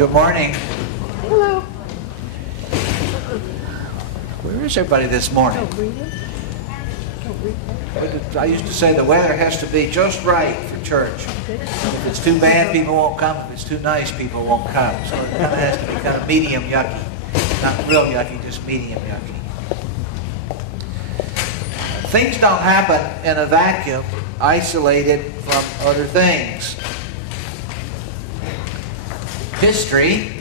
Good morning. Hello. Where is everybody this morning? I used to say the weather has to be just right for church. If it's too bad, people won't come. If it's too nice, people won't come. So it kind of has to be kind of medium yucky. Not real yucky, just medium yucky. Things don't happen in a vacuum, isolated from other things. History,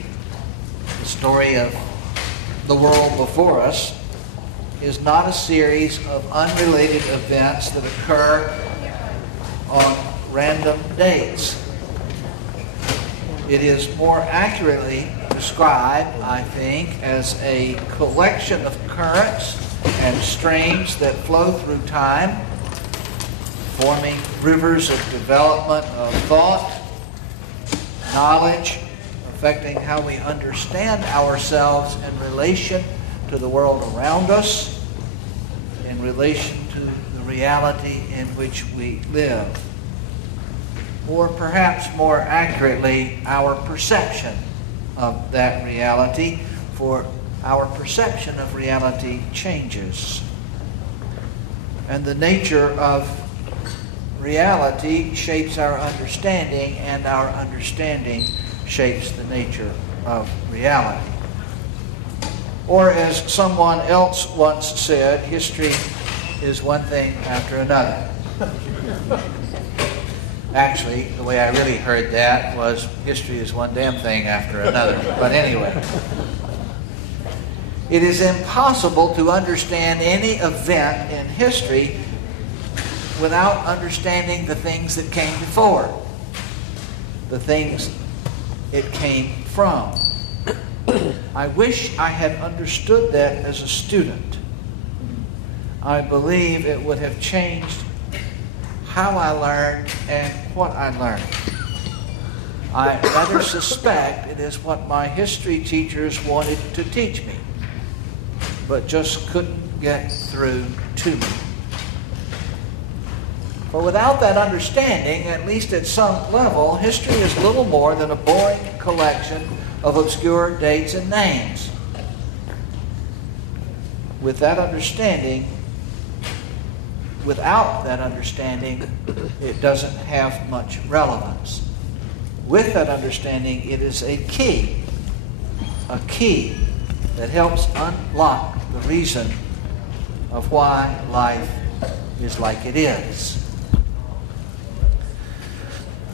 the story of the world before us, is not a series of unrelated events that occur on random dates. It is more accurately described, I think, as a collection of currents and streams that flow through time, forming rivers of development of thought, knowledge, affecting how we understand ourselves in relation to the world around us, in relation to the reality in which we live. Or perhaps more accurately, our perception of that reality, for our perception of reality changes. And the nature of reality shapes our understanding, and our understanding shapes the nature of reality. Or as someone else once said, history is one thing after another. Actually, the way I really heard that was, history is one damn thing after another. But anyway, it is impossible to understand any event in history without understanding the things that came before, the things it came from. I wish I had understood that as a student. I believe it would have changed how I learned and what I learned. I rather suspect it is what my history teachers wanted to teach me, but just couldn't get through to me. For without that understanding, at least at some level, history is little more than a boring collection of obscure dates and names. With that understanding, without that understanding, it doesn't have much relevance. With that understanding, it is a key that helps unlock the reason of why life is like it is.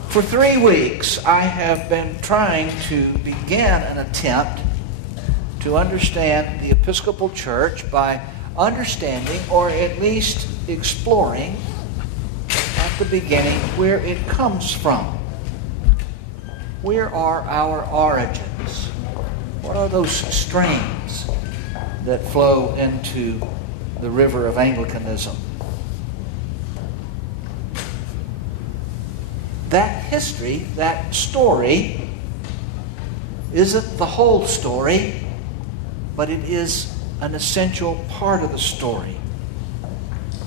For 3 weeks, I have been trying to begin an attempt to understand the Episcopal Church by understanding, or at least exploring, at the beginning where it comes from. Where are our origins? What are those streams that flow into the river of Anglicanism? That history, that story, isn't the whole story, but it is an essential part of the story.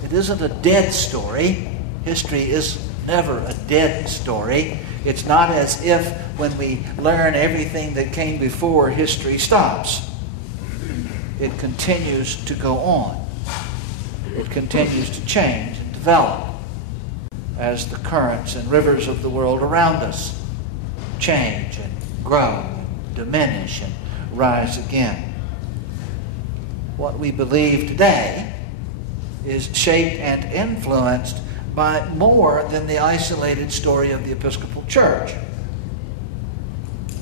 It isn't a dead story. History is never a dead story. It's not as if when we learn everything that came before, history stops. It continues to go on. It continues to change and develop as the currents and rivers of the world around us change and grow and diminish and rise again. What we believe today is shaped and influenced by more than the isolated story of the Episcopal Church.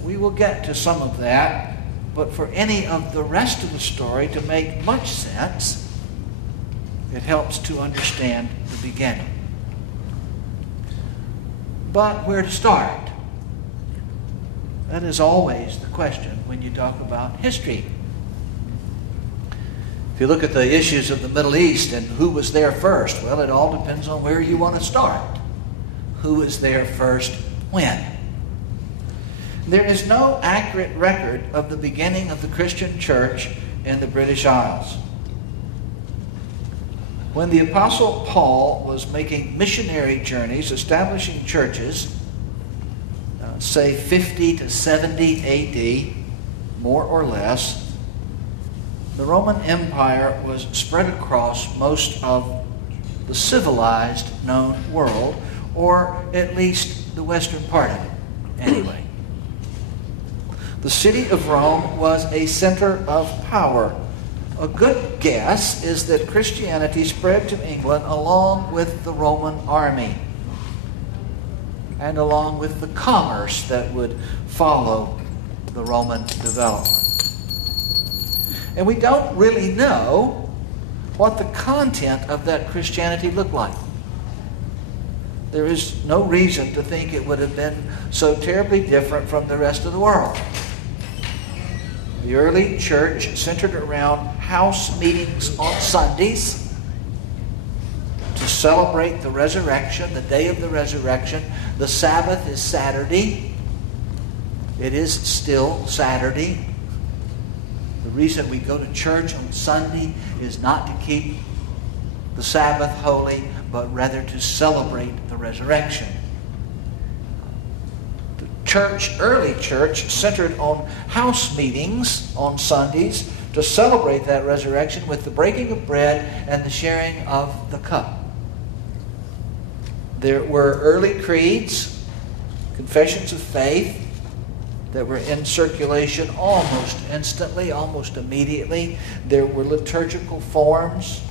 We will get to some of that, but for any of the rest of the story to make much sense, it helps to understand the beginning. But where to start? That is always the question when you talk about history. If you look at the issues of the Middle East and who was there first, well, it all depends on where you want to start. Who was there first, when? There is no accurate record of the beginning of the Christian church in the British Isles. When the Apostle Paul was making missionary journeys, establishing churches, say 50 to 70 A.D., more or less, the Roman Empire was spread across most of the civilized known world, or at least the western part of it, anyway. The city of Rome was a center of power. A good guess is that Christianity spread to England along with the Roman army and along with the commerce that would follow the Roman development. And we don't really know what the content of that Christianity looked like. There is no reason to think it would have been so terribly different from the rest of the world. The early church centered around house meetings on Sundays to celebrate the resurrection, the day of the resurrection. The Sabbath is Saturday. It is still Saturday. The reason we go to church on Sunday is not to keep the Sabbath holy, but rather to celebrate the resurrection. The early church centered on house meetings on Sundays to celebrate that resurrection with the breaking of bread and the sharing of the cup. There were early creeds, confessions of faith, that were in circulation almost instantly, almost immediately. There were liturgical forms.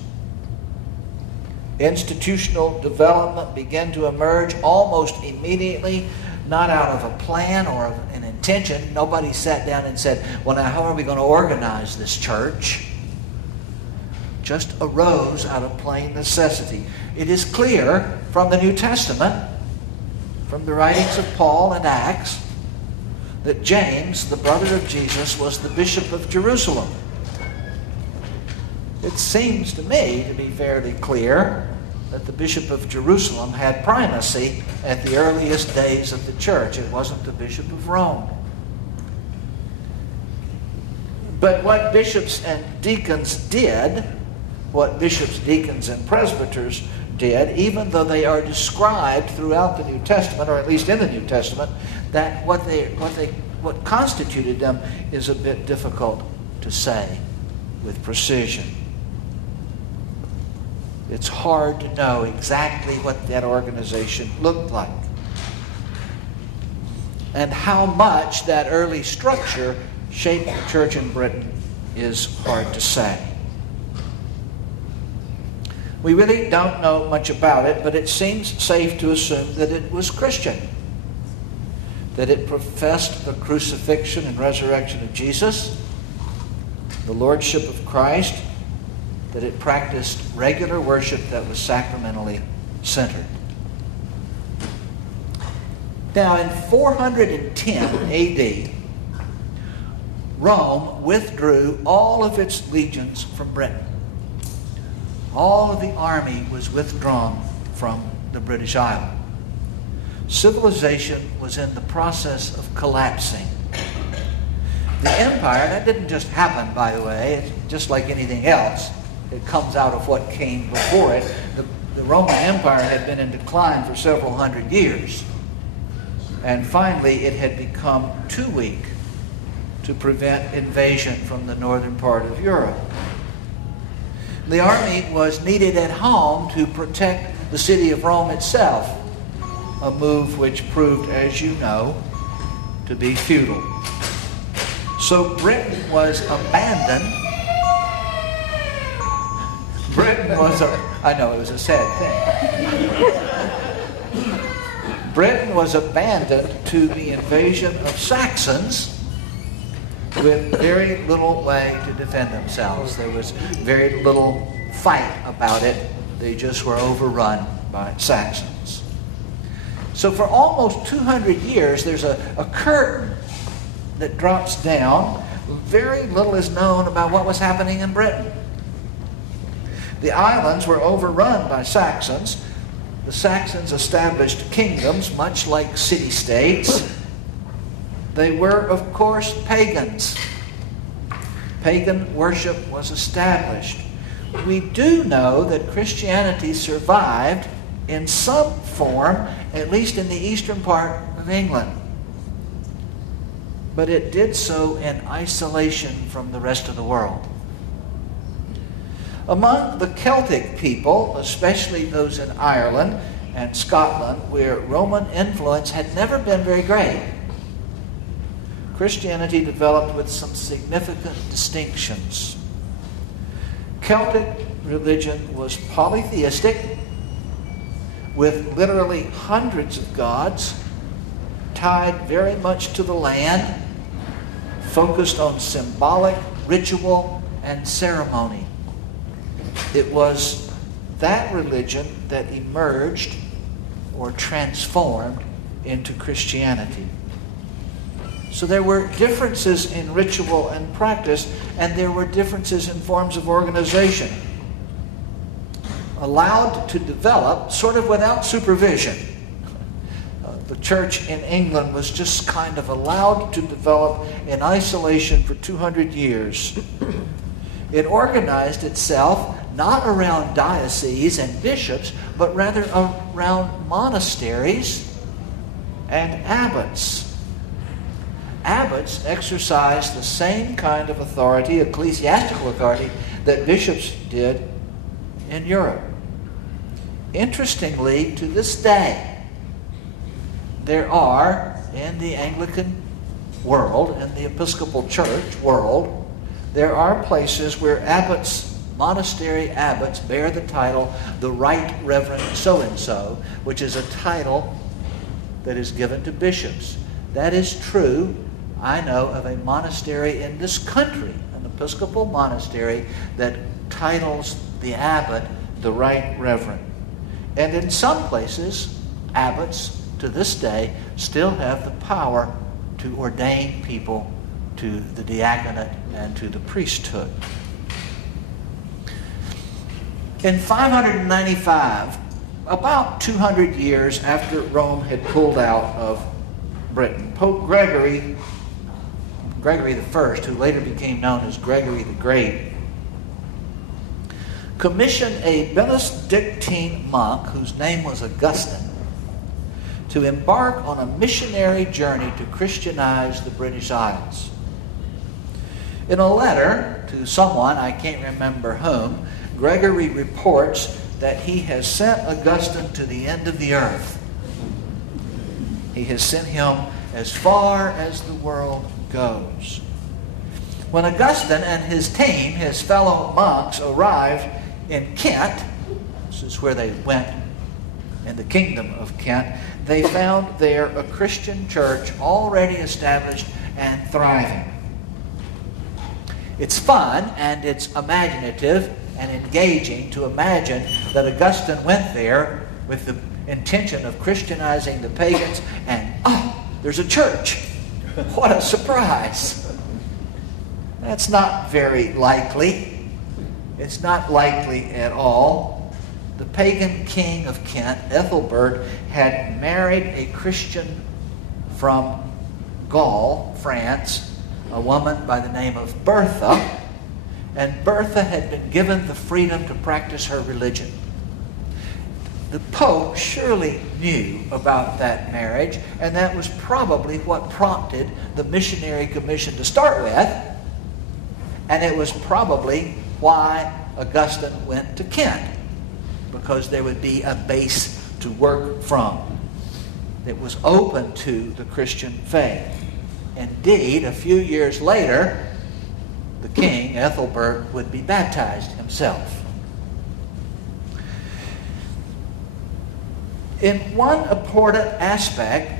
Institutional development began to emerge almost immediately, not out of a plan or an intention. Nobody sat down and said, well, now how are we going to organize this church? Just arose out of plain necessity. It is clear from the New Testament, from the writings of Paul and Acts, that James, the brother of Jesus, was the bishop of Jerusalem. It seems to me to be fairly clear that the bishop of Jerusalem had primacy at the earliest days of the church. It wasn't the bishop of Rome. But what bishops and deacons did, what bishops, deacons, and presbyters did, even though they are described throughout the New Testament, or at least in the New Testament, that what constituted them is a bit difficult to say with precision. It's hard to know exactly what that organization looked like. And how much that early structure shaped the church in Britain is hard to say. We really don't know much about it, but it seems safe to assume that it was Christian, that it professed the crucifixion and resurrection of Jesus, the lordship of Christ, that it practiced regular worship that was sacramentally centered. Now, in 410 A.D., Rome withdrew all of its legions from Britain. All of the army was withdrawn from the British Isles. Civilization was in the process of collapsing. The empire, that didn't just happen, by the way, it's just like anything else. It comes out of what came before it. The Roman Empire had been in decline for several hundred years. And finally, it had become too weak to prevent invasion from the northern part of Europe. The army was needed at home to protect the city of Rome itself, a move which proved, as you know, to be futile. So Britain was abandoned. I know, it was a sad thing. Britain was abandoned to the invasion of Saxons with very little way to defend themselves. There was very little fight about it. They just were overrun by Saxons. So for almost 200 years, there's a curtain that drops down. Very little is known about what was happening in Britain. The islands were overrun by Saxons. The Saxons established kingdoms, much like city-states. They were, of course, pagans. Pagan worship was established. We do know that Christianity survived in some form, at least in the eastern part of England. but it did so in isolation from the rest of the world. Among the Celtic people, especially those in Ireland and Scotland, where Roman influence had never been very great, Christianity developed with some significant distinctions. Celtic religion was polytheistic, with literally hundreds of gods, tied very much to the land, focused on symbolic, ritual, and ceremony. It was that religion that emerged or transformed into Christianity. So there were differences in ritual and practice, and there were differences in forms of organization, allowed to develop sort of without supervision. The church in England was just kind of allowed to develop in isolation for 200 years. It organized itself not around dioceses and bishops, but rather around monasteries and abbots. Abbots exercised the same kind of authority, ecclesiastical authority, that bishops did in Europe. Interestingly, to this day, there are, in the Anglican world, in the Episcopal Church world, there are places where abbots, monastery abbots, bear the title, the Right Reverend so-and-so, which is a title that is given to bishops. That is true, I know, of a monastery in this country, an Episcopal monastery that titles the abbot the Right Reverend. And in some places, abbots to this day still have the power to ordain people to the diaconate and to the priesthood. In 595, about 200 years after Rome had pulled out of Britain, Pope Gregory I, who later became known as Gregory the Great, commissioned a Benedictine monk whose name was Augustine to embark on a missionary journey to Christianize the British Isles. In a letter to someone, I can't remember whom, Gregory reports that he has sent Augustine to the end of the earth. He has sent him as far as the world goes. When Augustine and his team, his fellow monks, arrived in Kent, this is where they went in the kingdom of Kent, they found there a Christian church already established and thriving. It's fun and it's imaginative and engaging to imagine that Augustine went there with the intention of Christianizing the pagans and, there's a church. What a surprise. That's not very likely. It's not likely at all. The pagan king of Kent, Ethelbert, had married a Christian from Gaul, France, a woman by the name of Bertha, and Bertha had been given the freedom to practice her religion. The Pope surely knew about that marriage, and that was probably what prompted the missionary commission to start with, and it was probably why Augustine went to Kent, because there would be a base to work from that was open to the Christian faith. Indeed, a few years later, the king, Ethelbert, would be baptized himself. In one important aspect,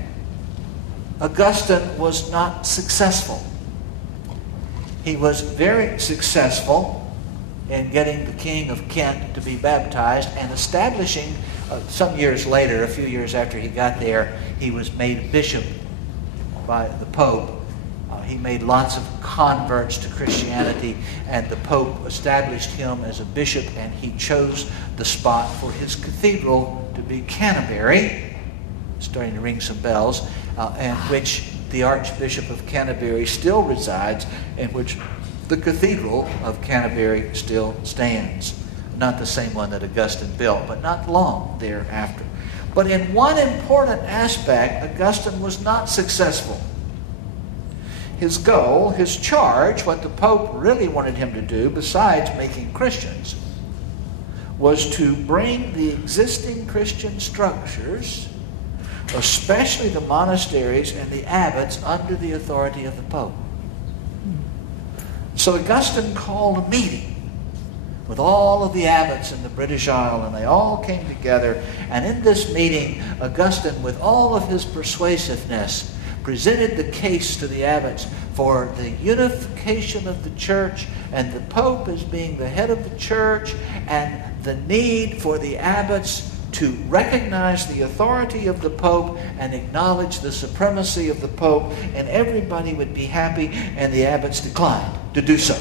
Augustine was not successful. He was very successful in getting the king of Kent to be baptized and establishing, some years later, a few years after he got there, he was made bishop by the Pope. He made lots of converts to Christianity, and the Pope established him as a bishop, and he chose the spot for his cathedral to be Canterbury, starting to ring some bells, and which the Archbishop of Canterbury still resides, in which the Cathedral of Canterbury still stands. Not the same one that Augustine built, but not long thereafter. But in one important aspect, Augustine was not successful. his goal, his charge, what the Pope really wanted him to do, besides making Christians, was to bring the existing Christian structures, especially the monasteries and the abbots, under the authority of the Pope. So Augustine called a meeting with all of the abbots in the British Isles, and they all came together. And in this meeting, Augustine, with all of his persuasiveness, presented the case to the abbots for the unification of the church, and the Pope as being the head of the church, and the need for the abbots to recognize the authority of the Pope and acknowledge the supremacy of the Pope, and everybody would be happy. And the abbots declined to do so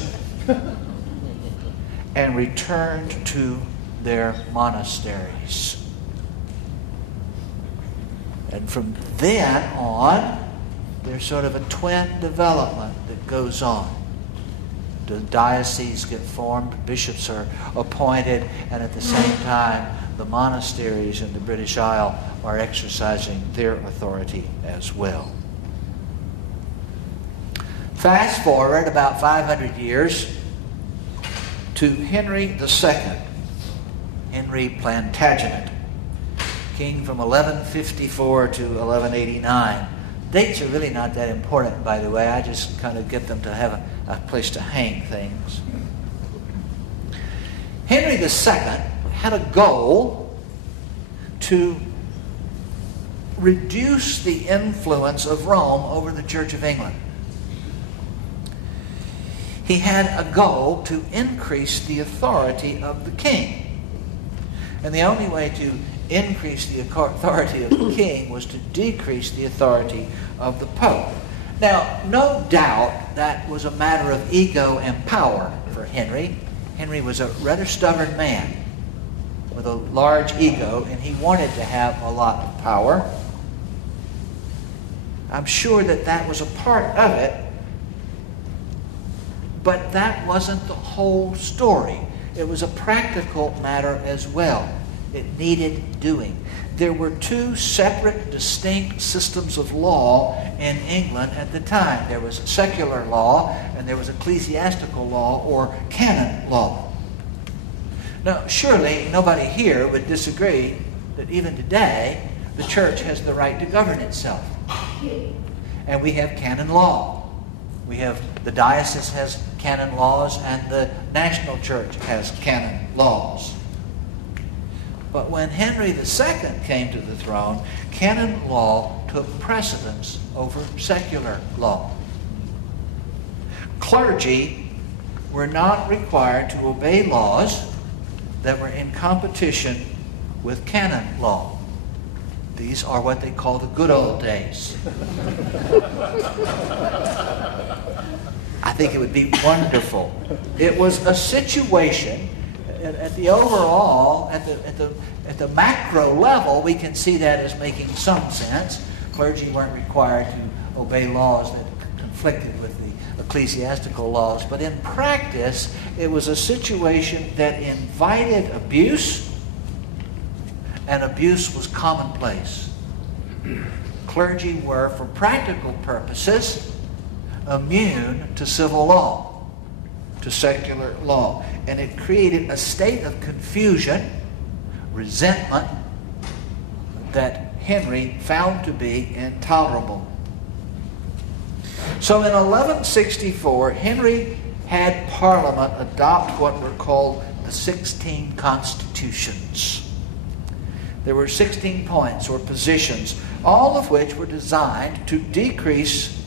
and returned to their monasteries. And from then on, there's sort of a twin development that goes on. The dioceses get formed, bishops are appointed, and at the same time, the monasteries in the British Isles are exercising their authority as well. Fast forward about 500 years to Henry II, Henry Plantagenet, king from 1154 to 1189. Dates are really not that important, by the way. I just kind of get them to have a place to hang things. Henry II had a goal to reduce the influence of Rome over the Church of England. He had a goal to increase the authority of the king. And the only way to increase the authority of the king was to decrease the authority of the Pope. Now, no doubt that was a matter of ego and power for Henry. Henry was a rather stubborn man with a large ego, and he wanted to have a lot of power. I'm sure that that was a part of it, but that wasn't the whole story. It was a practical matter as well. It needed doing. There were two separate, distinct systems of law in England at the time. There was secular law, and there was ecclesiastical law or canon law. Now, surely nobody here would disagree that even today, the church has the right to govern itself. And we have canon law. We have, the diocese has canon laws, and the national church has canon laws. But when Henry II came to the throne, canon law took precedence over secular law. Clergy were not required to obey laws that were in competition with canon law. These are what they call the good old days. I think it would be wonderful. It was a situation at the overall, at the macro level, we can see that as making some sense. Clergy weren't required to obey laws that conflicted with the ecclesiastical laws. But in practice, it was a situation that invited abuse, and abuse was commonplace. Clergy were, for practical purposes, immune to civil law, to secular law. And it created a state of confusion, resentment, that Henry found to be intolerable. So in 1164, Henry had Parliament adopt what were called the 16 Constitutions. There were 16 points or positions, all of which were designed to decrease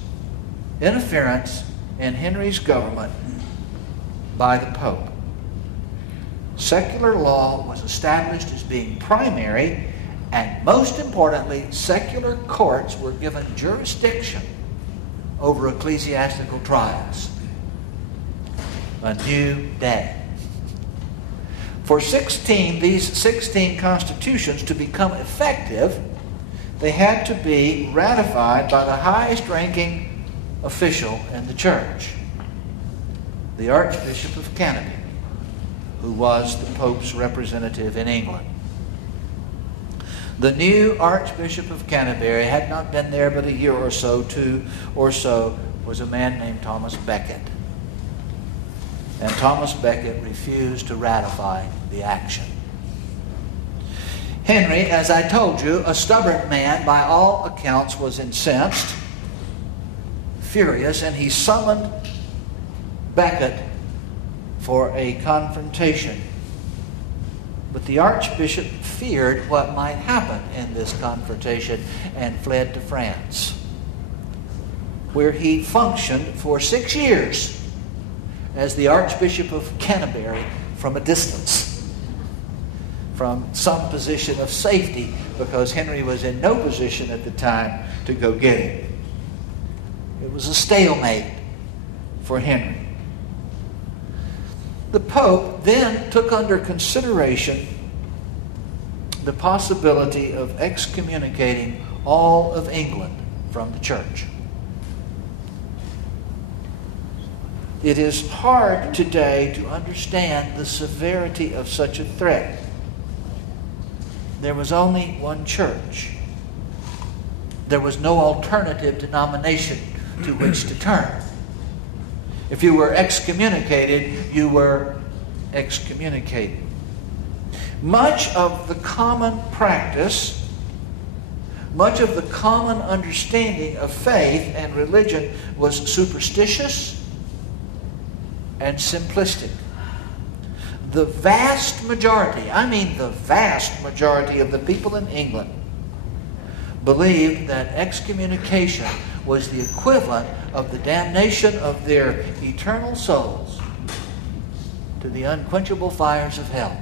interference in Henry's government by the Pope. Secular law was established as being primary, and most importantly, secular courts were given jurisdiction over ecclesiastical trials. A new day. For these 16 constitutions to become effective, they had to be ratified by the highest ranking official in the church, the Archbishop of Canterbury, who was the Pope's representative in England. The new Archbishop of Canterbury had not been there but a year or so, 2 or so, was a man named Thomas Becket. And Thomas Becket refused to ratify the action. Henry, as I told you, a stubborn man, by all accounts, was incensed, furious, and he summoned Becket for a confrontation. But the Archbishop feared what might happen in this confrontation and fled to France, where he functioned for 6 years as the Archbishop of Canterbury from a distance, from some position of safety, because Henry was in no position at the time to go get him. It was a stalemate for Henry. The Pope then took under consideration the possibility of excommunicating all of England from the church. It is hard today to understand the severity of such a threat. There was only one church. There was no alternative denomination to which to turn. If you were excommunicated, you were excommunicated. Much of the common practice, much of the common understanding of faith and religion was superstitious and simplistic. The vast majority, I mean the vast majority of the people in England believed that excommunication was the equivalent of the damnation of their eternal souls to the unquenchable fires of hell.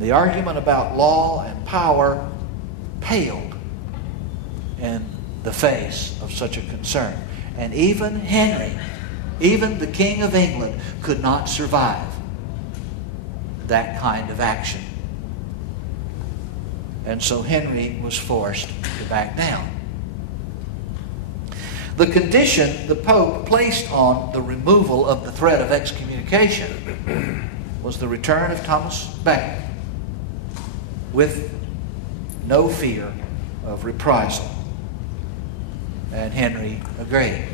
The argument about law and power paled in the face of such a concern. And even Henry, even the King of England, could not survive that kind of action. And so Henry was forced to back down. The condition the Pope placed on the removal of the threat of excommunication was the return of Thomas Becket with no fear of reprisal. And Henry agreed.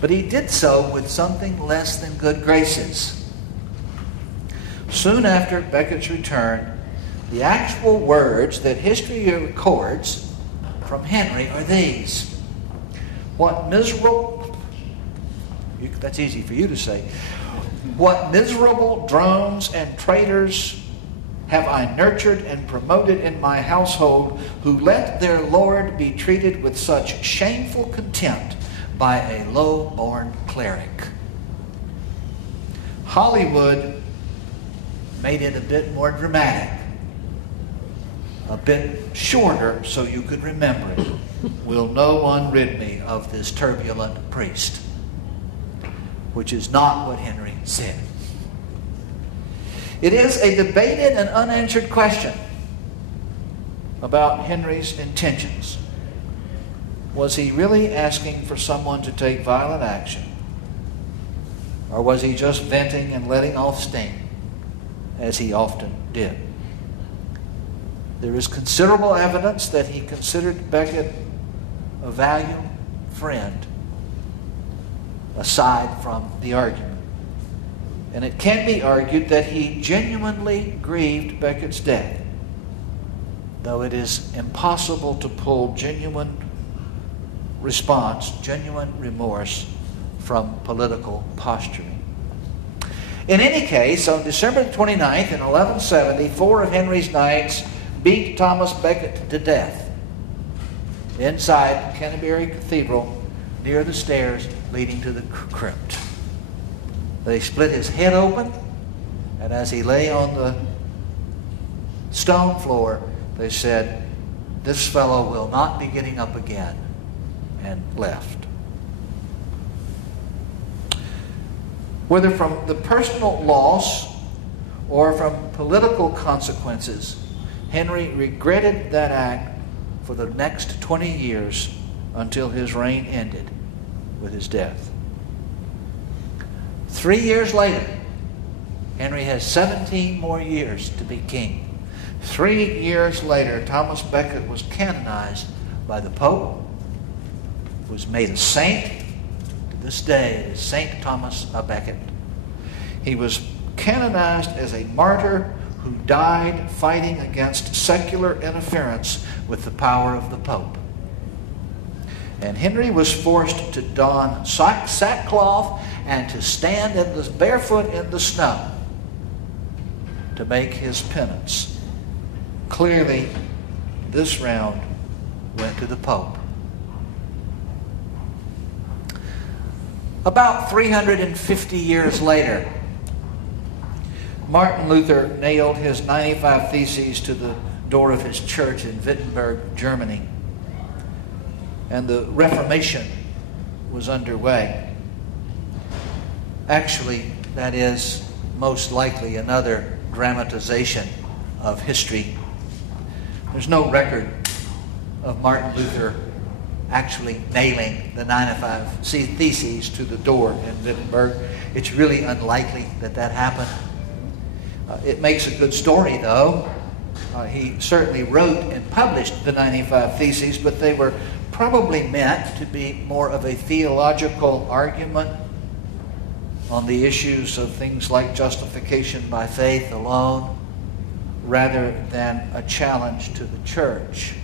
But he did so with something less than good graces. Soon after Becket's return, the actual words that history records from Henry are these. What miserable, that's easy for you to say, what miserable drones and traitors have I nurtured and promoted in my household, who let their Lord be treated with such shameful contempt by a low-born cleric. Hollywood made it a bit more dramatic, a bit shorter so you could remember it. Will no one rid me of this turbulent priest? Which is not what Henry said. It is a debated and unanswered question about Henry's intentions. Was he really asking for someone to take violent action? Or was he just venting and letting off steam, as he often did? There is considerable evidence that he considered Becket a valued friend, aside from the argument. And it can be argued that he genuinely grieved Becket's death, though it is impossible to pull genuine response, genuine remorse from political posturing. In any case, on December 29th in 1170, 4 of Henry's knights beat Thomas Becket to death inside Canterbury Cathedral near the stairs leading to the crypt. They split his head open, and as he lay on the stone floor, they said, "This fellow will not be getting up again," and left. Whether from the personal loss or from political consequences, Henry regretted that act for the next 20 years until his reign ended with his death. 3 years later, Henry has 17 more years to be king. 3 years later, Thomas Becket was canonized by the Pope, was made a saint. To this day, it is St. Thomas à Becket. He was canonized as a martyr who died fighting against secular interference with the power of the Pope. And Henry was forced to don sackcloth and to stand barefoot in the snow to make his penance. Clearly, this round went to the Pope. About 350 years later, Martin Luther nailed his 95 Theses to the door of his church in Wittenberg, Germany. And the Reformation was underway. Actually, that is most likely another dramatization of history. There's no record of Martin Luther actually nailing the 95 Theses to the door in Wittenberg. It's really unlikely that that happened. It makes a good story, though. He certainly wrote and published the 95 Theses, but they were probably meant to be more of a theological argument on the issues of things like justification by faith alone, rather than a challenge to the church.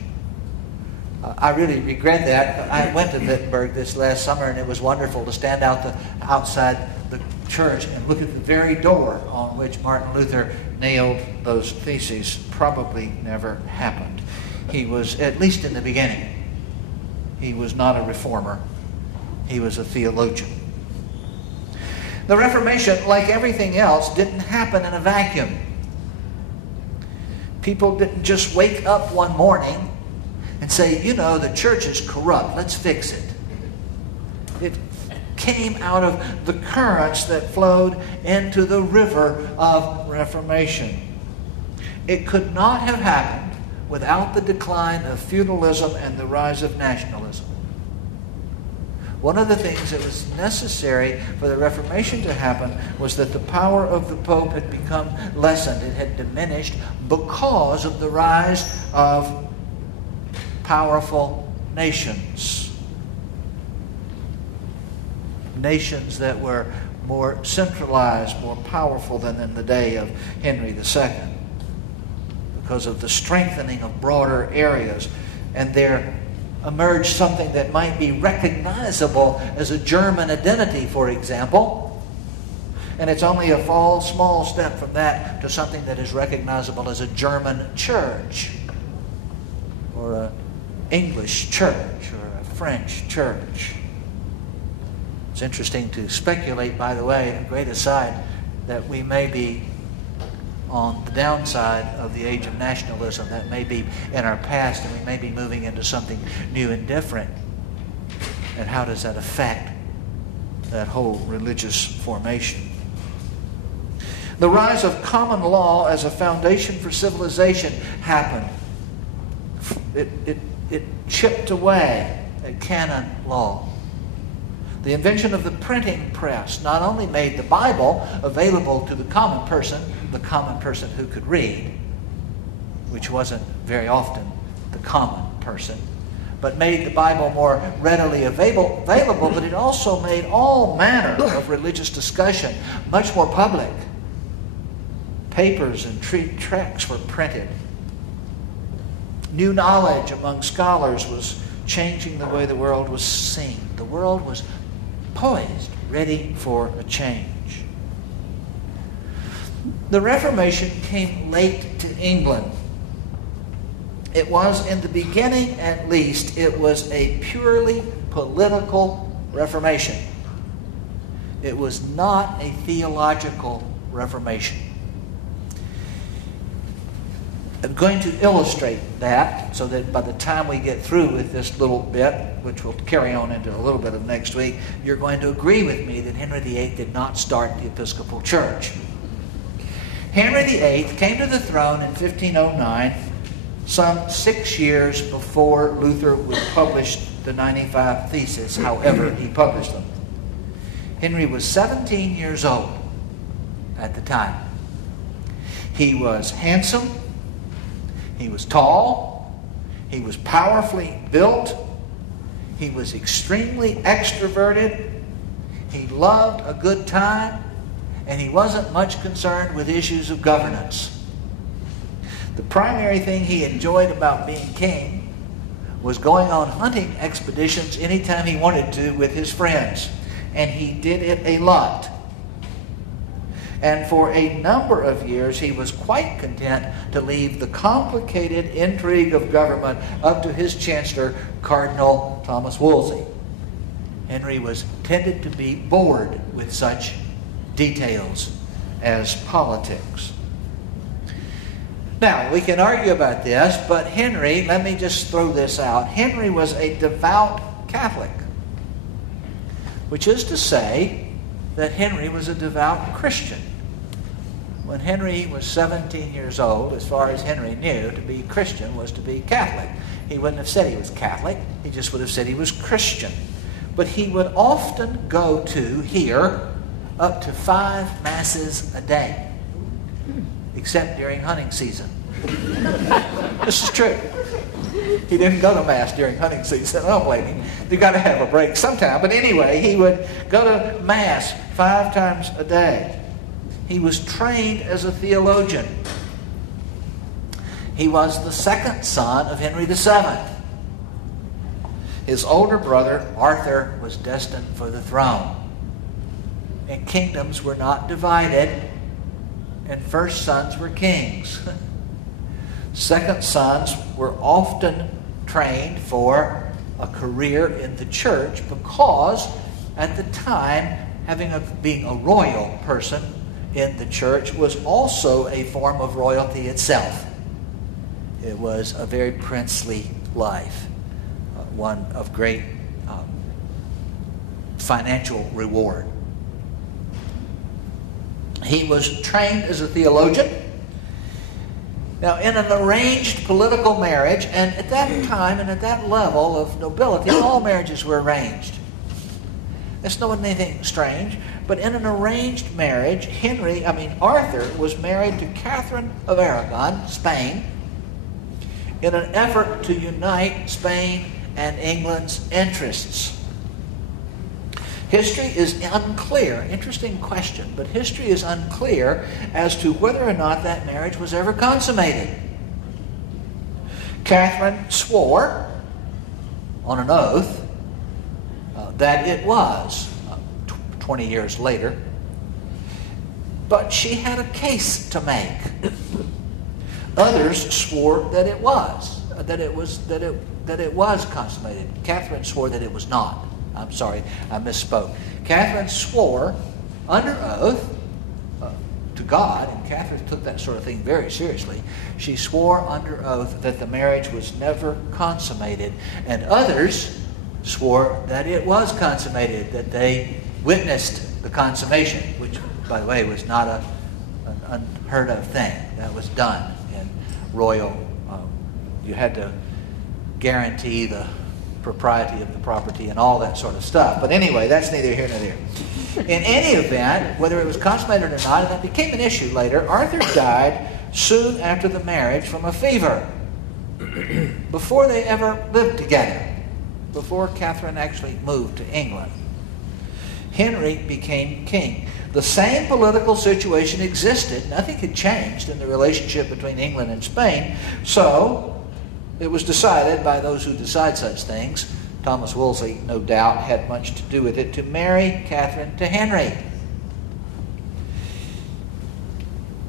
I really regret that. I went to Wittenberg this last summer, and it was wonderful to stand outside the church and look at the very door on which Martin Luther nailed those theses. Probably never happened. He was, at least in the beginning, he was not a reformer. He was a theologian. The Reformation, like everything else, didn't happen in a vacuum. People didn't just wake up one morning and say, you know, the church is corrupt, let's fix it. It came out of the currents that flowed into the river of Reformation. It could not have happened without the decline of feudalism and the rise of nationalism. One of the things that was necessary for the Reformation to happen was that the power of the Pope had become lessened. It had diminished because of the rise of powerful nations. Nations that were more centralized, more powerful than in the day of Henry II, because of the strengthening of broader areas. And there emerged something that might be recognizable as a German identity, for example. And it's only a small step from that to something that is recognizable as a German church, or an English church, or a French church. It's interesting to speculate, by the way, a great aside, that we may be on the downside of the age of nationalism. That may be in our past, and we may be moving into something new and different. And how does that affect that whole religious formation? The rise of common law as a foundation for civilization happened. It chipped away at canon law. The invention of the printing press not only made the Bible available to the common person who could read, which wasn't very often the common person, but made the Bible more readily available, but it also made all manner of religious discussion much more public. Papers and tracts were printed. New knowledge among scholars was changing the way the world was seen. The world was poised, ready for a change. The Reformation came late to England. It was, in the beginning at least, it was a purely political Reformation. It was not a theological Reformation. I'm going to illustrate that so that by the time we get through with this little bit, which will carry on into a little bit of next week, you're going to agree with me that Henry VIII did not start the Episcopal Church. Henry VIII came to the throne in 1509, some 6 years before Luther would publish the 95 Theses, however he published them. Henry was 17 years old at the time. He was handsome. He was tall. He was powerfully built. He was extremely extroverted. He loved a good time. And he wasn't much concerned with issues of governance. The primary thing he enjoyed about being king was going on hunting expeditions anytime he wanted to with his friends. And he did it a lot. And for a number of years, he was quite content to leave the complicated intrigue of government up to his chancellor, Cardinal Thomas Wolsey. Henry tended to be bored with such details as politics. Now, we can argue about this, but Henry, let me just throw this out. Henry was a devout Catholic, which is to say that Henry was a devout Christian. When Henry was 17 years old, as far as Henry knew, to be Christian was to be Catholic. He wouldn't have said he was Catholic. He just would have said he was Christian. But he would often go to hear up to 5 masses a day, except during hunting season. This is true. He didn't go to Mass during hunting season. I don't blame him. You've got to have a break sometime. But anyway, he would go to Mass 5 times a day. He was trained as a theologian. He was the second son of Henry VII. His older brother, Arthur, was destined for the throne. And kingdoms were not divided, and first sons were kings. Second sons were often trained for a career in the church because at the time, being a royal person in the church was also a form of royalty itself. It was a very princely life, one of great financial reward. He was trained as a theologian. Now, in an arranged political marriage, and at that time and at that level of nobility, all marriages were arranged. That's not anything strange. But in an arranged marriage, Arthur was married to Catherine of Aragon, Spain, in an effort to unite Spain and England's interests. History is unclear. Interesting question, but history is unclear as to whether or not that marriage was ever consummated. Catherine swore on an oath that it was 20 years later, but she had a case to make. Others swore that it was consummated. Catherine swore that it was not. I'm sorry, I misspoke. Catherine swore under oath to God, and Catherine took that sort of thing very seriously. She swore under oath that the marriage was never consummated, and others swore that it was consummated, that they witnessed the consummation, which, by the way, was not an unheard of thing. That was done in royal. You had to guarantee the propriety of the property and all that sort of stuff. But anyway, that's neither here nor there. In any event, whether it was consummated or not, and that became an issue later, Arthur died soon after the marriage from a fever, before they ever lived together, before Catherine actually moved to England. Henry became king. The same political situation existed. Nothing had changed in the relationship between England and Spain. So it was decided by those who decide such things, Thomas Wolsey no doubt had much to do with it, to marry Catherine to Henry.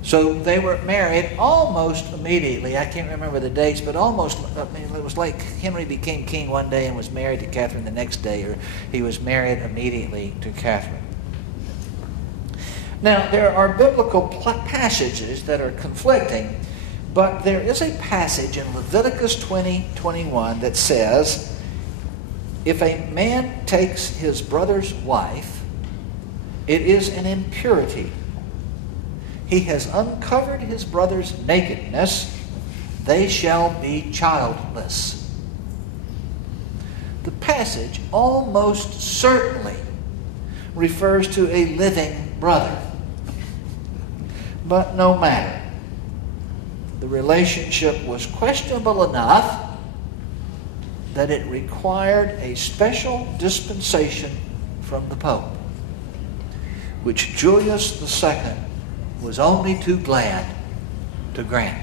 So they were married almost immediately. I can't remember the dates, but almost, it was like Henry became king one day and was married to Catherine the next day, or he was married immediately to Catherine. Now, there are biblical passages that are conflicting, but there is a passage in Leviticus 20:21 that says, if a man takes his brother's wife, it is an impurity. He has uncovered his brother's nakedness. They shall be childless. The passage almost certainly refers to a living brother. But no matter. The relationship was questionable enough that it required a special dispensation from the Pope, which Julius II was only too glad to grant.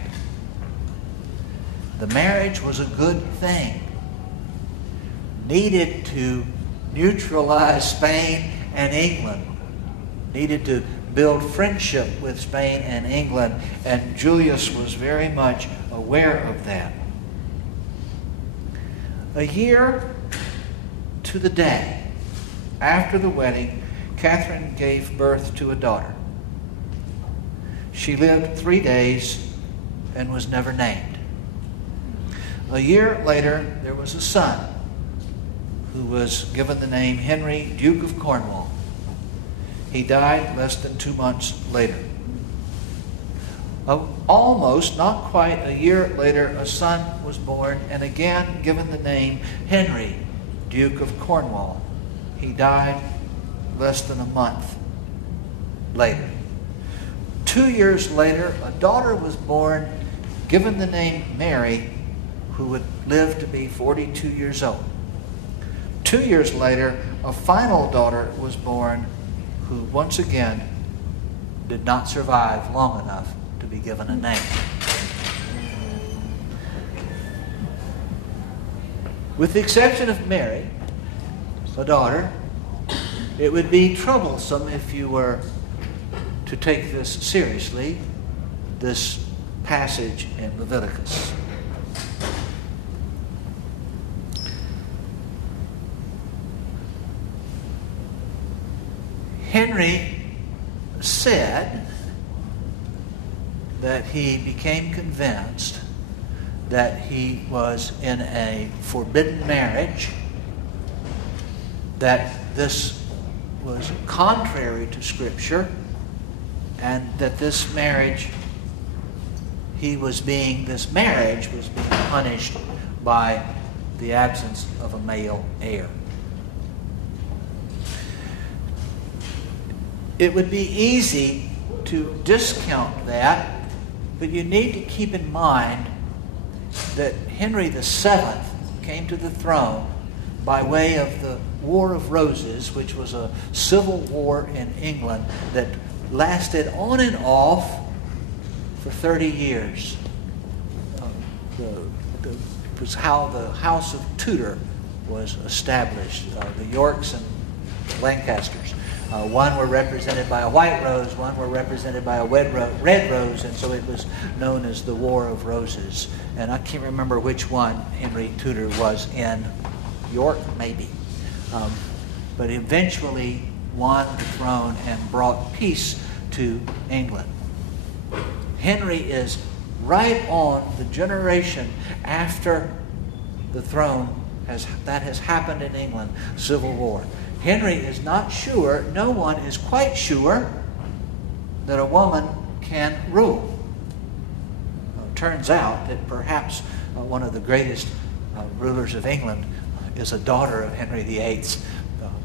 The marriage was a good thing, needed to neutralize Spain and England, needed to build friendship with Spain and England, and Julius was very much aware of that. A year to the day after the wedding, Catherine gave birth to a daughter. She lived 3 days and was never named. A year later, there was a son who was given the name Henry, Duke of Cornwall. He died less than 2 months later. Almost, not quite a year later, a son was born and again given the name Henry, Duke of Cornwall. He died less than a month later. 2 years later, a daughter was born, given the name Mary, who would live to be 42 years old. 2 years later, a final daughter was born, who once again did not survive long enough to be given a name. With the exception of Mary, a daughter, it would be troublesome if you were to take this seriously, this passage in Leviticus. Henry said that he became convinced that he was in a forbidden marriage, that this was contrary to Scripture, and that this marriage was being punished by the absence of a male heir. It would be easy to discount that, but you need to keep in mind that Henry VII came to the throne by way of the War of Roses, which was a civil war in England that lasted on and off for 30 years. It was how the House of Tudor was established, the Yorks and Lancasters. One were represented by a white rose, one were represented by a red rose, and so it was known as the War of Roses. And I can't remember which one Henry Tudor was in. York, maybe. But eventually won the throne and brought peace to England. Henry is right on the generation after the throne that has happened in England, Civil War. Henry is not sure, no one is quite sure, that a woman can rule. Turns out that perhaps one of the greatest rulers of England is a daughter of Henry VIII,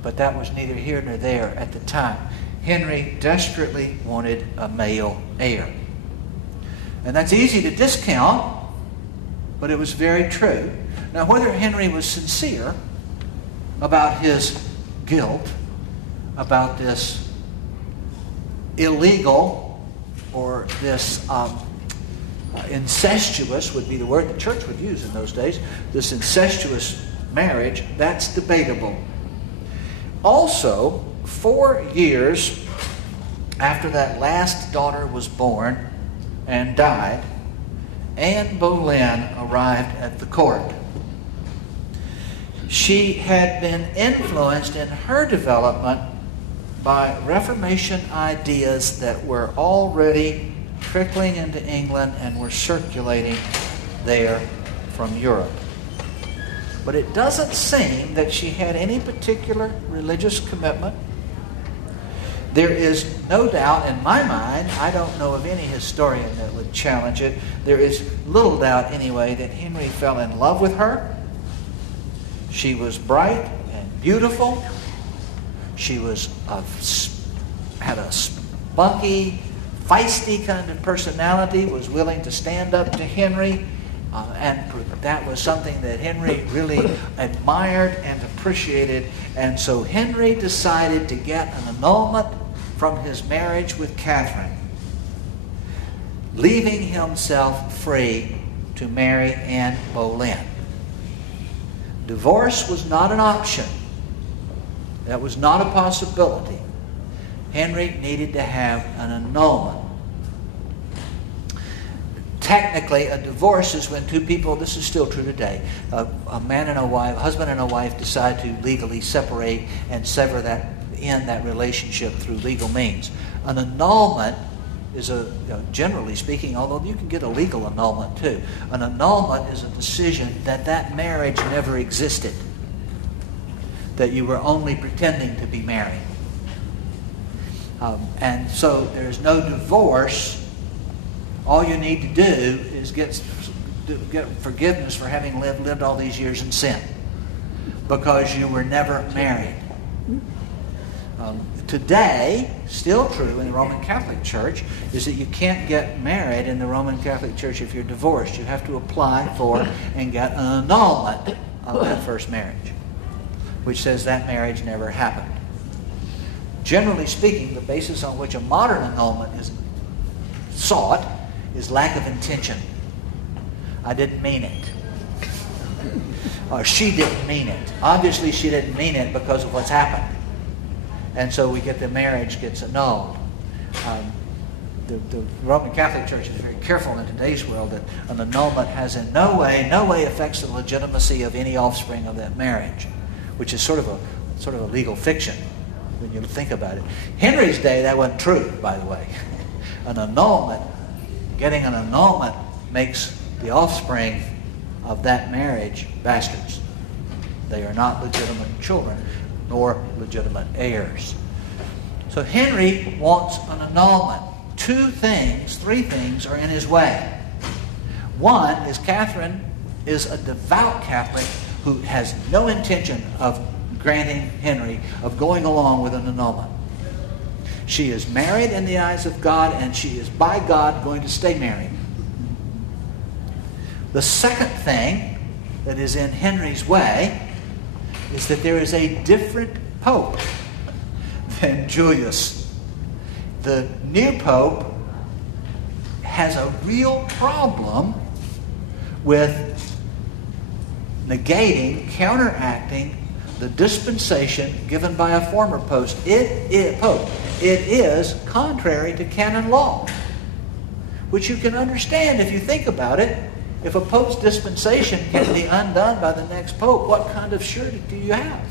but that was neither here nor there at the time. Henry desperately wanted a male heir. And that's easy to discount, but it was very true. Now, whether Henry was sincere about his guilt, about this illegal or this incestuous would be the word the church would use in those days, this incestuous marriage, that's debatable. Also, 4 years after that last daughter was born and died, Anne Boleyn arrived at the court. She had been influenced in her development by Reformation ideas that were already trickling into England and were circulating there from Europe. But it doesn't seem that she had any particular religious commitment. There is no doubt in my mind, I don't know of any historian that would challenge it, there is little doubt anyway that Henry fell in love with her. She was bright and beautiful. She was had a spunky, feisty kind of personality, was willing to stand up to Henry, And that was something that Henry really admired and appreciated. And so Henry decided to get an annulment from his marriage with Catherine, leaving himself free to marry Anne Boleyn. Divorce was not an option. That was not a possibility. Henry needed to have an annulment. Technically, a divorce is when two people, this is still true today, a man and a wife, a husband and a wife decide to legally separate and sever that, end that relationship through legal means. An annulment is generally speaking, although you can get a legal annulment too, an annulment is a decision that that marriage never existed, that you were only pretending to be married. And so there's no divorce. All you need to do is get forgiveness for having lived all these years in sin, because you were never married. Today, still true in the Roman Catholic Church, is that you can't get married in the Roman Catholic Church if you're divorced. You have to apply for and get an annulment of that first marriage, which says that marriage never happened. Generally speaking, the basis on which a modern annulment is sought is lack of intention. I didn't mean it. Or she didn't mean it. Obviously she didn't mean it because of what's happened. And so we get the marriage gets annulled. The Roman Catholic Church is very careful in today's world that an annulment has in no way affects the legitimacy of any offspring of that marriage, which is sort of a legal fiction when you think about it. Henry's day, that wasn't true, by the way. An annulment, getting an annulment makes the offspring of that marriage bastards. They are not legitimate children, nor legitimate heirs. So Henry wants an annulment. Three things are in his way. One is Catherine is a devout Catholic who has no intention of granting Henry, of going along with an annulment. She is married in the eyes of God, and she is by God going to stay married. The second thing that is in Henry's way is that there is a different pope than Julius. The new pope has a real problem with negating, counteracting the dispensation given by a former pope. It is contrary to canon law, which you can understand if you think about it. If a pope's dispensation can be undone by the next pope, what kind of surety do you have?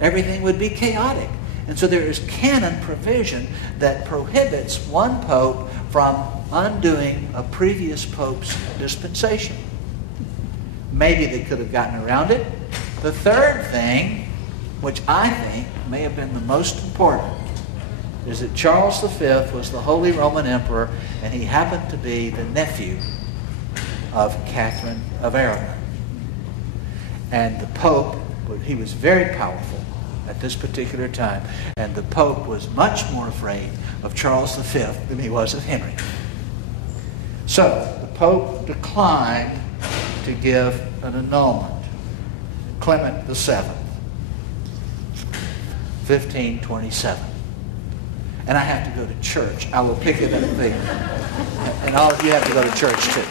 Everything would be chaotic. And so there is canon provision that prohibits one pope from undoing a previous pope's dispensation. Maybe they could have gotten around it. The third thing, which I think may have been the most important, is that Charles V was the Holy Roman Emperor, and he happened to be the nephew of Catherine of Aragon. And the Pope, he was very powerful at this particular time, and the Pope was much more afraid of Charles V than he was of Henry. So the Pope declined to give an annulment. Clement VII, 1527. And I have to go to church. I will pick it up there. And all of you have to go to church too.